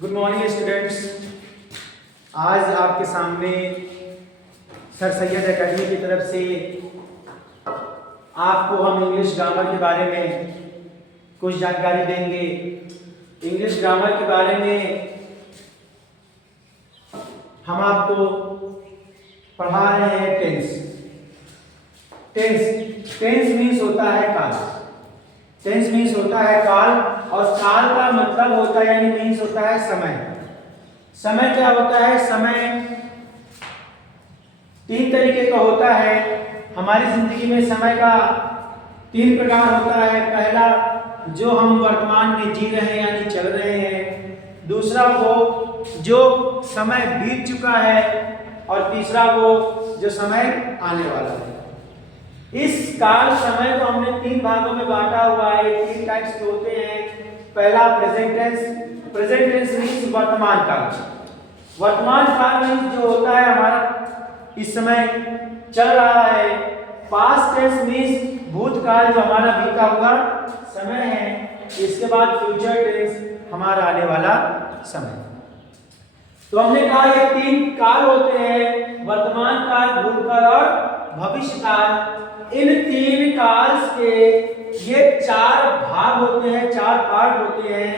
Good morning students. आज आपके सामने सर सैयद एकेडमी की तरफ से आपको हम इंग्लिश ग्रामर के बारे में कुछ जानकारी देंगे। इंग्लिश ग्रामर के बारे में हम आपको पढ़ा रहे हैं टेंस। टेंस मीन्स होता है काल। टेंस मीन्स होता है काल, और काल का मतलब होता है यानी मीन्स होता है समय। समय क्या होता है? समय तीन तरीके का होता है। हमारी जिंदगी में समय का तीन प्रकार होता है। पहला, जो हम वर्तमान में जी रहे हैं यानी चल रहे हैं। दूसरा, वो जो समय बीत चुका है। और तीसरा, वो जो समय आने वाला है। इस काल समय को हमने तीन भागों में बांटा हुआ है। तीन टाइप्स के होते हैं। पहला present tense. Present tense means वर्तमान काल। वर्तमान काल मीन्स जो होता है हमारा इस समय चल रहा है। पास्ट टेंस मीन्स भूतकाल, जो हमारा बीता हुआ समय है। इसके बाद फ्यूचर टेंस, हमारा आने वाला समय। तो हमने कहा ये तीन काल होते हैं, वर्तमान काल, भूतकाल और भविष्य काल। इन तीन काल के ये चार भाग होते हैं, चार पार्ट होते हैं।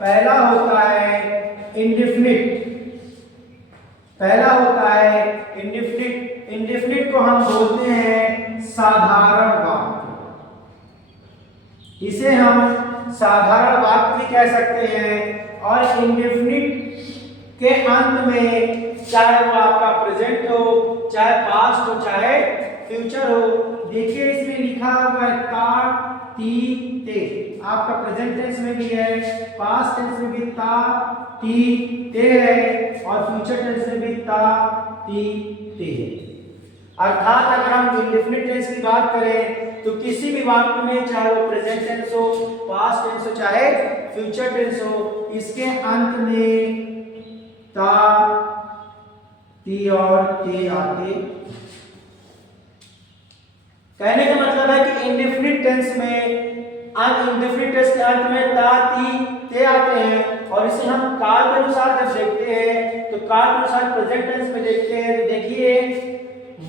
पहला होता है इंडेफिनिट। पहला होता है इंडेफिनिट। इंडेफिनिट को हम बोलते हैं साधारण वाक्य। इसे हम साधारण वाक्य भी कह सकते हैं। और इंडेफिनिट के अंत में चाहे वो आपका प्रेजेंट हो, चाहे पास्ट हो, चाहे फ्यूचर हो, देखिए इसमें लिखा हुआ है ता, ती, ते। आपका प्रेजेंट टेंस में भी है, पास्ट टेंस में भी ता, ती, ते है, और फ्यूचर टेंस में भी ता, ती, ते है। अर्थात अगर हम इंडेफिनिट टेंस की बात करें तो किसी भी वाक्य में, चाहे वो प्रेजेंट टेंस हो, पास्ट टेंस हो, चाहे फ्यूचर टेंस हो, इसके अंत में ता, ती और ते आते। कहने का मतलब है कि इंडेफिनिट टेंस में इंडेफिनिट टेंस के अंत में ता, ती, ते आते हैं। और इसे हम काल के अनुसार जब देखते हैं तो काल के अनुसार प्रेजेंट टेंस में देखते हैं तो देखिए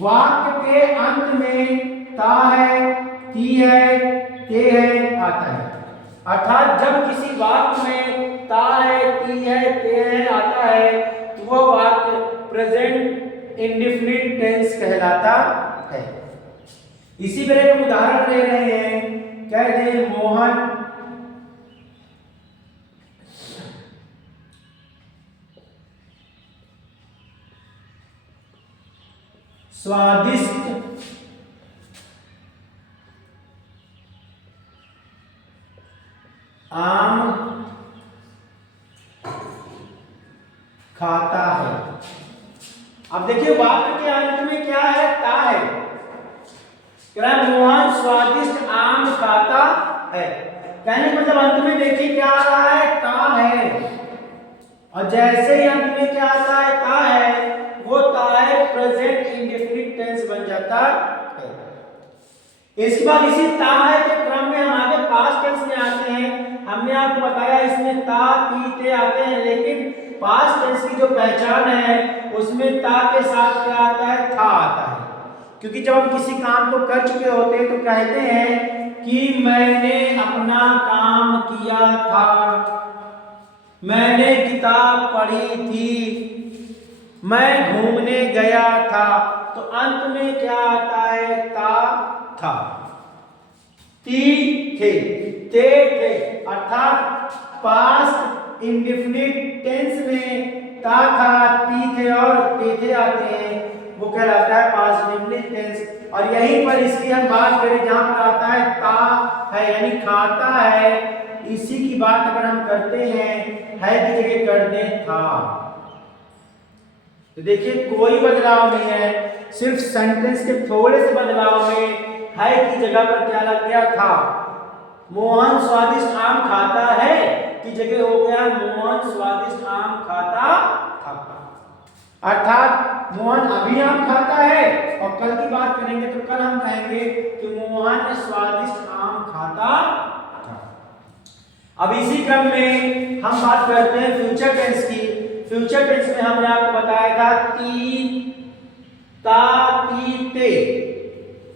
वाक्य के अंत में ता है, ती है, ते है आता है। अर्थात जब किसी वाक्य में ता है, ती है, ते है आता है तो वह वाक्य प्रेजेंट इंडेफिनिट टेंस कहलाता है। इसी तरह हम उदाहरण ले रहे हैं। कह दे मोहन स्वादिष्ट आम खाता है। अब देखिए वाक्य के अंत में क्या है? ता है। मोहन स्वादिष्ट आम खाता है। कहने का मतलब अंत में देखिए क्या आ रहा है? ता है। और जैसे ही अंत में क्या आता है? ता है, वो ता है प्रेजेंट इंडेफिनिट टेंस बन जाता है। इसके बाद इसी ता है के क्रम में हम आगे पास्ट टेंस में आते हैं। हमने आपको बताया इसमें ता, ती, ते आते हैं, लेकिन पास्ट टेंस की जो पहचान है उसमें ता के साथ क्या आता है? था आता है। क्योंकि जब हम किसी काम को कर चुके होते हैं तो कहते हैं कि मैंने अपना काम किया था, मैंने किताब पढ़ी थी, मैं घूमने गया था। तो अंत में क्या आता है? ता, था। ती, थे, ते, थे। अर्थात पास्ट इंडेफिनिट टेंस में ता, था, ती, थे और ते, थे आते हैं, वो कहलाता है पास्ट इंडेफिनिट टेंस। और यहीं पर इसकी हम बात करें जहां पर आता है ता है यानी खाता है, इसी की बात अगर हम करते हैं है की जगह कर दें था, तो देखिए कोई बदलाव नहीं है, सिर्फ सेंटेंस के थोड़े से बदलाव में है की जगह पर क्या लग गया? था। मोहन स्वादिष्ट आम खाता है की जगह हो गया मोहन स्वादिष्ट आम खाता था। अर्थात मोहन अभी आम खाता है और कल की बात करेंगे तो कल हम कहेंगे कि मोहन स्वादिष्ट आम खाता था। अब इसी क्रम में हम बात करते हैं फ्यूचर टेंस की। फ्यूचर टेंस में हमने आपको बताया था ती, ता, ती, ते,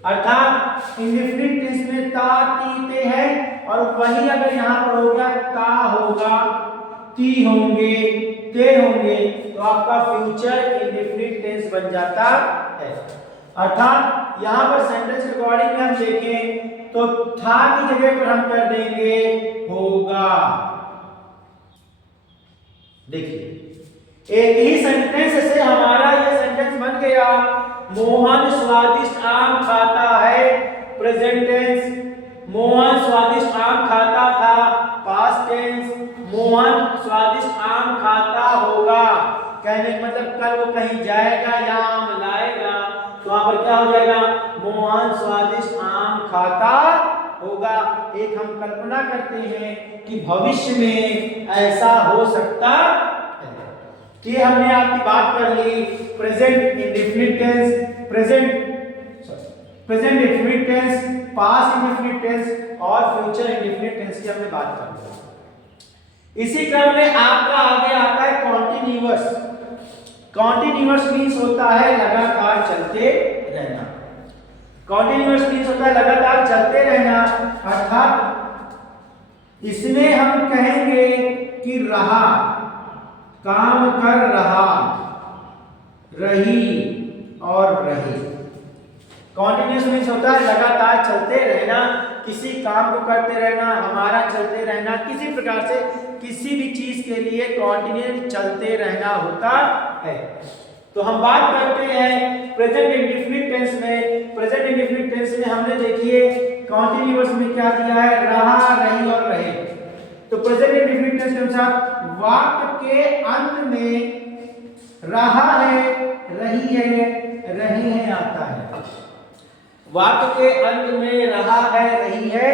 अर्थात इंडेफिनिट टेंस में ता, ती, ते है, और वही अगर यहाँ पर हो गया ता होगा, ती होंगे, ते होंगे, तो आपका फ्यूचर इंडेफिनिट टेंस बन जाता है। अर्थात यहाँ पर सेंटेंस के अकॉर्डिंग हम देखें तो था की जगह पर हम कर देंगे होगा। देखिए एक ही सेंटेंस से हमारा ये सेंटेंस बन गया, मोहन स्वादिष्ट आम खाता है, प्रेजेंट टेंस। मोहन स्वादिष्ट आम खाता था, पास्ट टेंस। मोहन स्वादिष्ट आम खाता होगा, कहने का मतलब कल वो कहीं जाएगा या आम लाएगा, तो वहां पर क्या हो जाएगा, मोहन स्वादिष्ट आम खाता होगा। एक हम कल्पना करते हैं कि भविष्य में ऐसा हो सकता है। कि हमने आपकी बात कर ली present indefinite tense, present indefinite tense, past indefinite tense और फ्यूचर इंडेफिनिट टेंस की हमने बात कर ली। इसी क्रम में आपका आगे आता है कॉन्टिन्यूअस। कॉन्टिन्यूअस मींस होता है लगातार चलते रहना। कॉन्टिन्यूअस मींस होता है लगातार चलते रहना, अर्थात इसमें हम कहेंगे कि रहा, काम कर रहा, रही और रहे। कॉन्टिन्यूअस मींस होता है लगातार चलते रहना, किसी काम को करते रहना, हमारा चलते रहना, किसी प्रकार से किसी भी चीज के लिए कॉन्टिन्यूअस चलते रहना होता है। तो हम बात करते हैं प्रेजेंट इंडेफिनिट टेंस में। प्रेजेंट इंडेफिनिट टेंस में हमने देखिए कॉन्टिन्यूअस में क्या दिया है, रहा, रही और रहे। तो प्रेजेंट इंडेफिनिट टेंस के अनुसार वाक्य के अंत में रहा है, रही है, रहे हैं आता है। वाक्य के अंत में रहा है, रही है,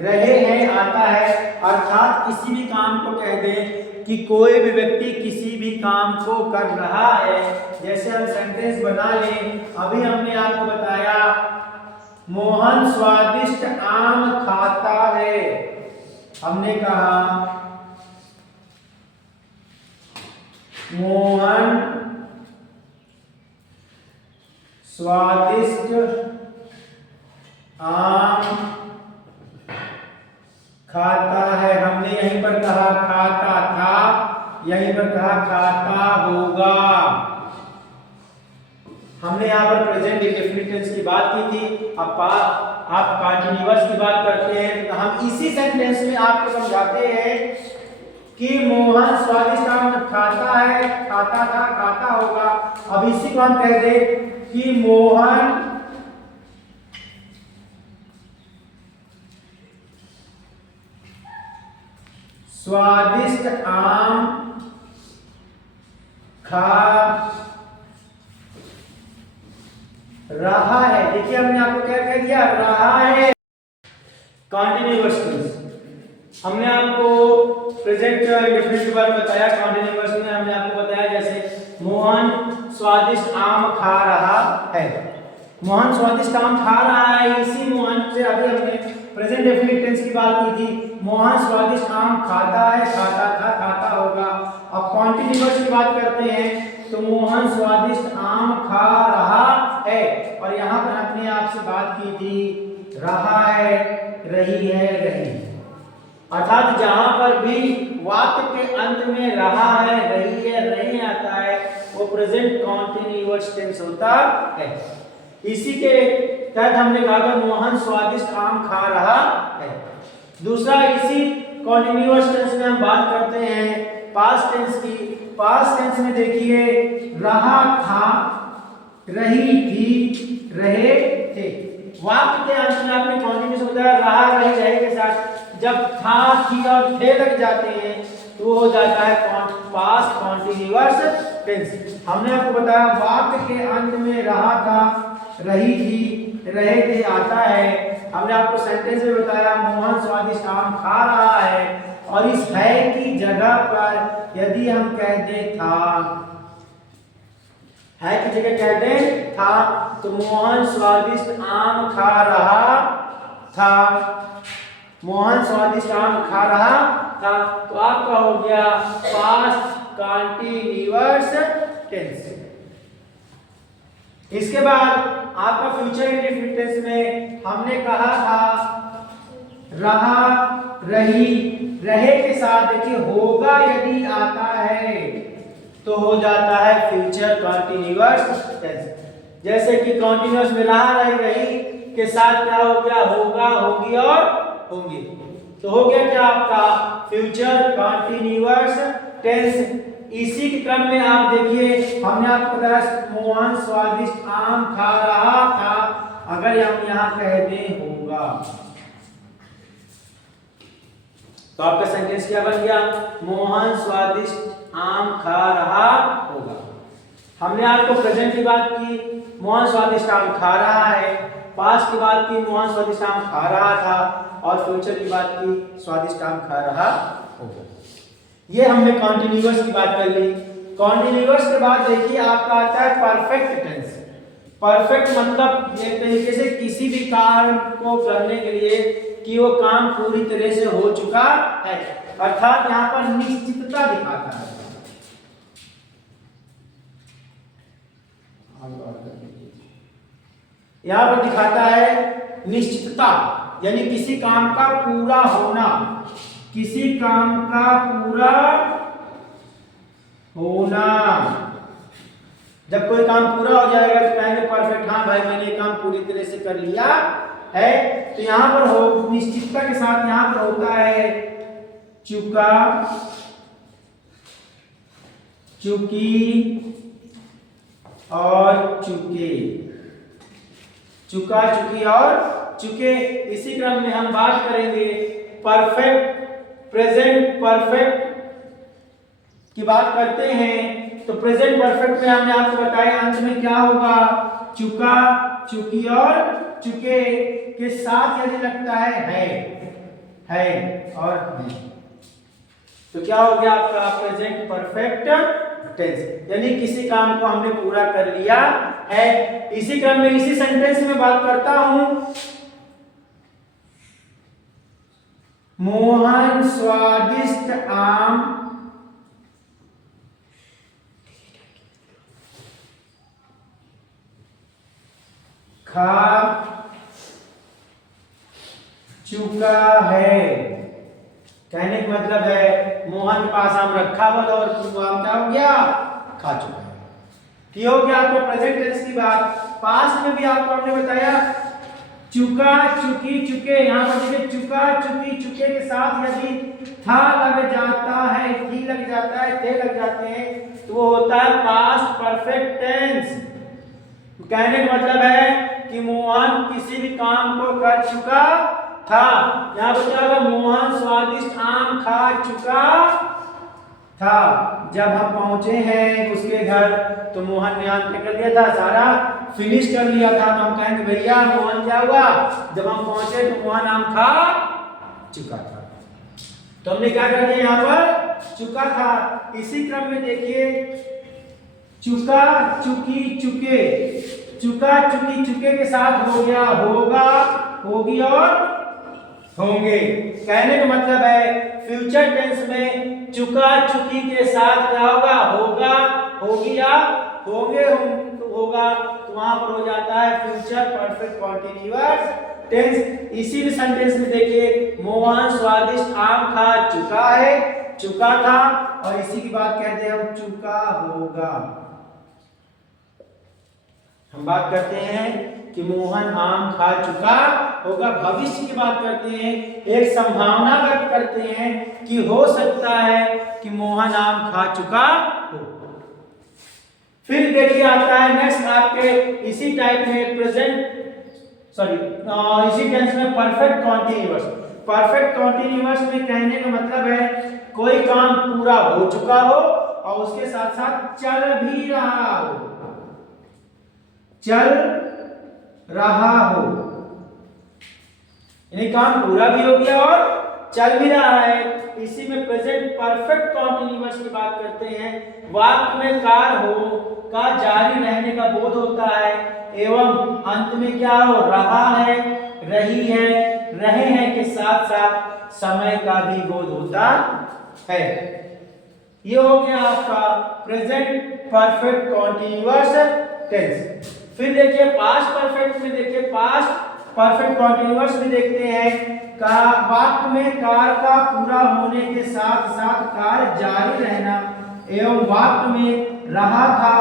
रहे हैं आता है। अर्थात किसी भी काम को कह दें कि कोई भी व्यक्ति किसी भी काम को कर रहा है, जैसे हम सेंटेंस बना लें। अभी हमने आपको बताया मोहन स्वादिष्ट आम खाता है, हमने कहा मोहन स्वादिष्ट आम खाता है, हमने यहीं पर कहा खाता था, यहीं पर कहा खाता होगा। हमने यहाँ पर प्रेजेंट इंडेफिनिट टेंस की बात की थी। अब आप कंटीन्यूअस की बात करते हैं, तो हम इसी सेंटेंस में आपको समझाते हैं कि मोहन स्वादिष्ट आम खाता है, खाता था, खाता होगा। अब इसी को हम कह दें कि मोहन स्वादिष्ट आम खा रहा है। देखिए हमने आपको क्या कह दिया, रहा है। कॉन्टिन्यूअस टेंस हमने आपको प्रेजेंट इंडेफिनिट के बारे में बताया। कॉन्टिन्यूअस में हमने आपको बताया जैसे मोहन स्वादिष्ट आम खा रहा है, मोहन स्वादिष्ट आम खा रहा है। इसी मोहन से अभी हमने प्रेजेंट इंडेफिनिट टेंस की बात की थी, मोहन स्वादिष्ट आम खाता है, खाता था, खाता होगा। अब कॉन्टिन्यूअस की बात करते हैं तो मोहन स्वादिष्ट आम खा रहा है, और यहाँ पर हमने आपसे बात की थी रहा है, रही है, रही। अर्थात जहां पर भी वाक्य के अंत में रहा है, रही है, रही आता है, वो प्रेजेंट कॉन्टिन्यूअस टेंस होता है। इसी के तहत हमने कहा मोहन स्वादिष्ट आम खा रहा है। दूसरा इसी कॉन्टिन्यूअस टेंस में हम बात करते हैं पास्ट टेंस की। पास्ट टेंस में देखिए रहा था, रही थी, रहे थे। वाक्य के अंत में आपने कॉन्टिन्यूअस होता है रहा, रही, रहे के साथ जब था, थी और थे लग जाते हैं तो हो जाता है पास्ट कॉन्टिन्यूअस टेंस। हमने आपको बताया वाक्य के अंत में रहा था, रही थी, रहे थे आता है। हमने आपको सेंटेंस में बताया मोहन स्वादिष्ट आम खा रहा है, और इस है की जगह पर यदि हम कह दें था, है की जगह कह दें था, तो मोहन स्वादिष्ट आम खा रहा था। मोहन स्वादिष्ट आम खा रहा था। तो आपका हो गया पास्ट कंटीन्यूअस टेंस। इसके बाद आपका फ्यूचर इंडेफिनिट टेंस में हमने कहा था रहा, रही, रहे के साथ देखिए होगा यदि आता है तो हो जाता है फ्यूचर कंटीन्यूअस टेंस। जैसे कि कंटीन्यूअस में रहा, रही, रही के साथ क्या हो गया, होगा, होगी और होंगे। तो हो गया क्या आपका फ्यूचर कंटीन्यूअस टेंस। इसी के क्रम में आप देखिए हमने आपको बताया मोहन स्वादिष्ट आम खा रहा था, अगर हम यहाँ कह दें होगा तो आपका सेंटेंस क्या बन गया, मोहन स्वादिष्ट आम खा रहा होगा। हमने आपको प्रेजेंट की बात की, मोहन स्वादिष्ट आम खा रहा है, पास्ट की बात की मोहन स्वादिष्ट आम खा रहा था, और फ्यूचर की बात की स्वादिष्ट आम खा रहा होगा। ये हमने कॉन्टिन्यूअस की बात कर ली। कॉन्टिन्यूअस के बाद देखिए आपका आता है परफेक्ट टेंस। परफेक्ट मतलब एक तरीके से किसी भी काम को करने के लिए कि वो काम पूरी तरह से हो चुका है, अर्थात यहाँ पर निश्चितता दिखाता है। यहाँ पर दिखाता है निश्चितता, यानी किसी काम का पूरा होना, किसी काम का पूरा होना। जब कोई काम पूरा हो जाएगा तो कहेंगे परफेक्ट, हाँ भाई मैंने ये काम पूरी तरह से कर लिया है। तो यहाँ पर हो निश्चितता के साथ यहाँ पर होता है चुका, चुकी और चुके, चुका, चुकी और चुके। इसी क्रम में हम बात करेंगे परफेक्ट प्रेजेंट परफेक्ट की बात करते हैं। तो प्रेजेंट परफेक्ट में हमने आपको बताया अंत में क्या होगा, चुका, चुकी और चुके के साथ यदि लगता है और है, तो क्या हो गया आपका प्रेजेंट परफेक्ट टेंस, यानी किसी काम को हमने पूरा कर लिया है। इसी क्रम में इसी सेंटेंस में बात करता हूं, मोहन स्वादिष्ट आम खा चुका है। कहने का मतलब है मोहन के पास आम रखा हुआ था और वो आम क्या हो गया, खा चुका है। ठीक हो गया आपको प्रेजेंट टेंस की बात। पास्ट में भी आपको हमने बताया चुका, चुकी, चुके। यहाँ पर देखिए चुका, चुकी, चुके के साथ यदि था लग जाता है, थी लग जाता है, थे लग जाते हैं तो वो होता है पास्ट परफेक्ट टेंस। कहने का मतलब है कि मोहन किसी भी काम को कर चुका था। यहाँ पर क्या होगा, मोहन स्वादिष्ट आम खा चुका था। जब हम पहुंचे हैं उसके घर तो मोहन ने आम क्या कर दिया था, सारा फिनिश कर लिया था। तो हम कहेंगे भैया मोहन क्या हुआ, जब हम पहुंचे तो मोहन आम खा चुका था। तो हमने क्या कर दिया, यहाँ पर चुका था। इसी क्रम में देखिए चुका, चुकी, चुके, चुका, चुकी, चुके के साथ हो गया होगा, होगी और होंगे। कहने का मतलब है फ्यूचर टेंस में चुका, चुकी के साथ क्या होगा, होगा, होगी या होंगे, होगा, तो वहां पर हो जाता है फ्यूचर परफेक्ट कंटीन्यूअस टेंस। इसी सेंटेंस में देखिए मोहन स्वादिष्ट आम खा चुका है, चुका था, और इसी की बात कहते हैं हम चुका होगा। हम बात करते हैं कि मोहन आम खा चुका होगा, भविष्य की बात करते हैं, एक संभावना व्यक्त करते हैं कि हो सकता है कि मोहन आम खा चुका हो। फिर देखिए आता है नेक्स्ट आपके इसी टाइप में इसी टेंस में परफेक्ट कॉन्टिन्यूअस। परफेक्ट कॉन्टिन्यूअस में कहने का मतलब है कोई काम पूरा हो चुका हो और उसके साथ साथ चल भी रहा हो, चल रहा हो, यानी काम पूरा भी हो गया और चल भी रहा है। इसी में प्रेजेंट परफेक्ट कॉन्टिन्यूअस की बात करते हैं। वाक्य में कार हो का जारी रहने का बोध होता है एवं अंत में क्या हो रहा है, रही है, रहे हैं के साथ साथ समय का भी बोध होता है। ये हो गया आपका प्रेजेंट परफेक्ट कॉन्टिन्यूअस टेंस। फिर देखिए पास्ट परफेक्ट में, देखिए पास्ट परफेक्ट कॉन्टिन्यूअस में देखते हैं का वाक्य में कार्य का पूरा होने के साथ साथ कार्य जारी रहना एवं वाक्य में रहा था,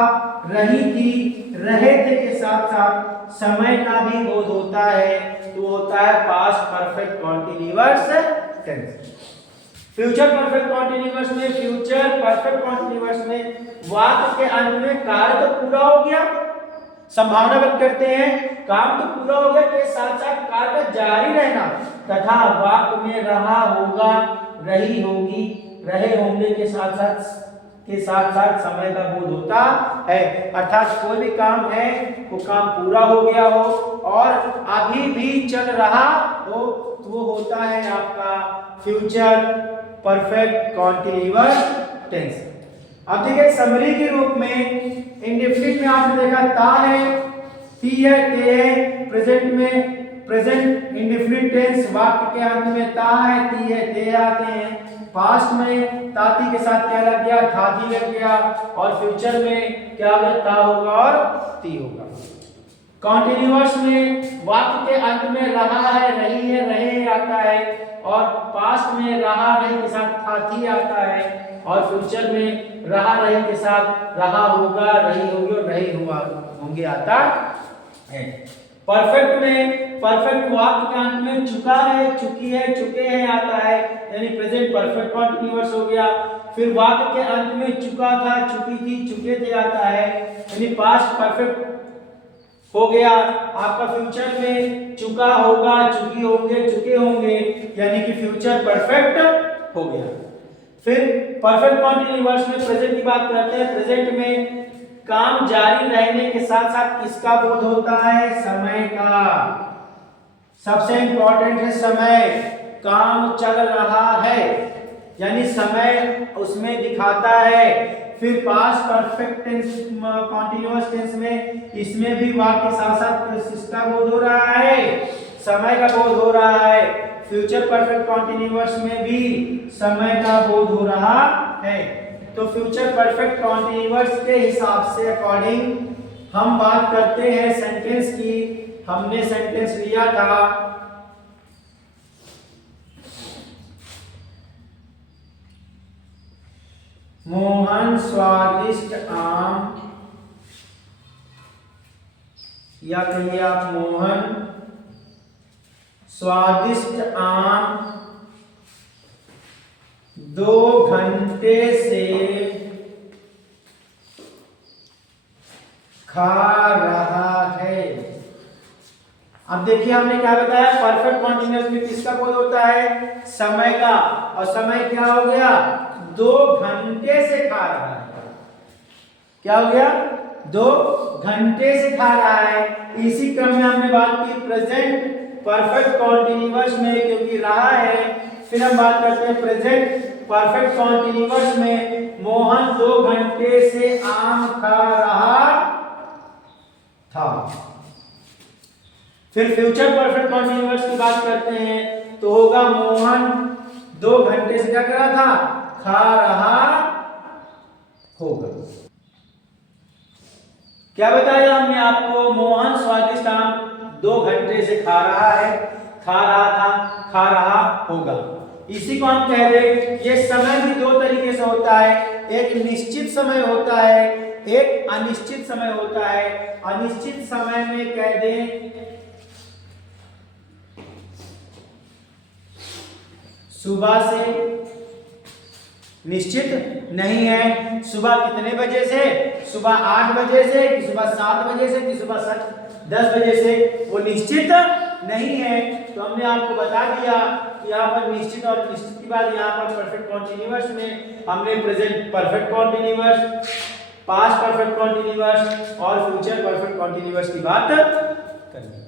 रही थी, रहे थे के साथ साथ समय का भी बोध होता है, तो होता है past perfect continuous tense. Future perfect continuous में, फ्यूचर परफेक्ट कॉन्टिन्यूअस में वाक्य के अंत में कार्य तो पूरा हो गया, संभावना व्यक्त करते हैं काम तो पूरा हो गया के साथ साथ कार्य जारी रहना तथा वाक्य में रहा होगा, रही होगी, रहे होंगे के साथ साथ समय का बोध होता है। अर्थात कोई भी काम है वो काम पूरा हो गया हो और अभी भी चल रहा हो तो वो होता है आपका फ्यूचर परफेक्ट कॉन्टिन्यूअस टेंस। अब देखिए समरी के रूप में इंडेफिनिट में आपने देखा ता है, ती है, ते है। प्रेजेंट में प्रेजेंट इंडेफिनिट टेंस वाक्य के अंत में ता है, ती है, ते आते हैं। पास्ट में ताती के साथ क्या लग गया, थाती लग गया। और फ्यूचर में क्या होगा, ता होगा और ती होगा। कॉन्टिन्यूअस में वाक्य के अंत में रहा है, रही है, रहे आता है और पास्ट में रहा रही के साथ था थी आता है और फ्यूचर में रहा रही के साथ रहा होगा, रही होगी और रही हुआ होंगे आता है। परफेक्ट में परफेक्ट वाक्य के अंत में चुका है, चुकी है, चुके हैं आता है, यानी प्रेजेंट परफेक्ट कॉन्टिन्यूअस हो गया। फिर वाक्य के अंत में चुका था, चुकी थी, चुके थे आता है, यानी पास्ट परफेक्ट हो गया। आपका फ्यूचर में चुका होगा, चुकी होंगे, चुके होंगे, यानी कि फ्यूचर परफेक्ट हो गया। फिर परफेक्ट कॉन्टिन्यूअस में प्रेजेंट की बात करते हैं। प्रेजेंट में काम जारी रहने के साथ साथ किसका बोध होता है, समय का। सबसे इंपॉर्टेंट है समय, काम चल रहा है यानी समय उसमें दिखाता है। फिर past perfect tense continuous tense में इसमें भी वाक्य के साथ साथ किसका बोध हो रहा है, समय का बोध हो रहा है। फ्यूचर परफेक्ट कॉन्टिन्यूअस में भी समय का बोध हो रहा है। तो फ्यूचर परफेक्ट कॉन्टिन्यूअस के हिसाब से अकॉर्डिंग हम बात करते हैं सेंटेंस की। हमने सेंटेंस लिया था मोहन स्वादिष्ट आम, या कहिए आप मोहन स्वादिष्ट आम 2 घंटे से खा रहा है। अब देखिए हमने क्या बताया, परफेक्ट कॉन्टिन्यूअस में किसका बोध होता है, समय का। और समय क्या हो गया, 2 घंटे से खा रहा है। क्या हो गया, 2 घंटे से खा रहा है। इसी क्रम में हमने बात की प्रेजेंट परफेक्ट कॉन्टिन्यूअस में, क्योंकि रहा है। फिर हम बात करते हैं प्रेजेंट परफेक्ट कॉन्टिन्यूअस में मोहन 2 घंटे से आम खा रहा था। फिर फ्यूचर परफेक्ट कॉन्टिन्यूअस की बात करते हैं तो होगा मोहन 2 घंटे से क्या कर रहा था, खा रहा होगा। क्या बताया हमने आपको, मोहन स्वादिष्ट आम 2 घंटे से खा रहा है, खा रहा था, खा रहा होगा। इसी को हम कह रहे, ये समय भी 2 तरीके से होता है। एक निश्चित समय होता है, एक अनिश्चित समय होता है। अनिश्चित समय में कह दें सुबह से, निश्चित नहीं है सुबह कितने बजे से, सुबह 8 बजे से कि सुबह 7 बजे से कि सुबह 10 बजे से, वो निश्चित नहीं है। तो हमने आपको बता दिया कि यहाँ पर निश्चित और निश्चित की बात, यहाँ पर परफेक्ट कॉन्टिन्यूअस में हमने present perfect continuous, past perfect continuous और फ्यूचर परफेक्ट कॉन्टिन्यूअस की बात करी।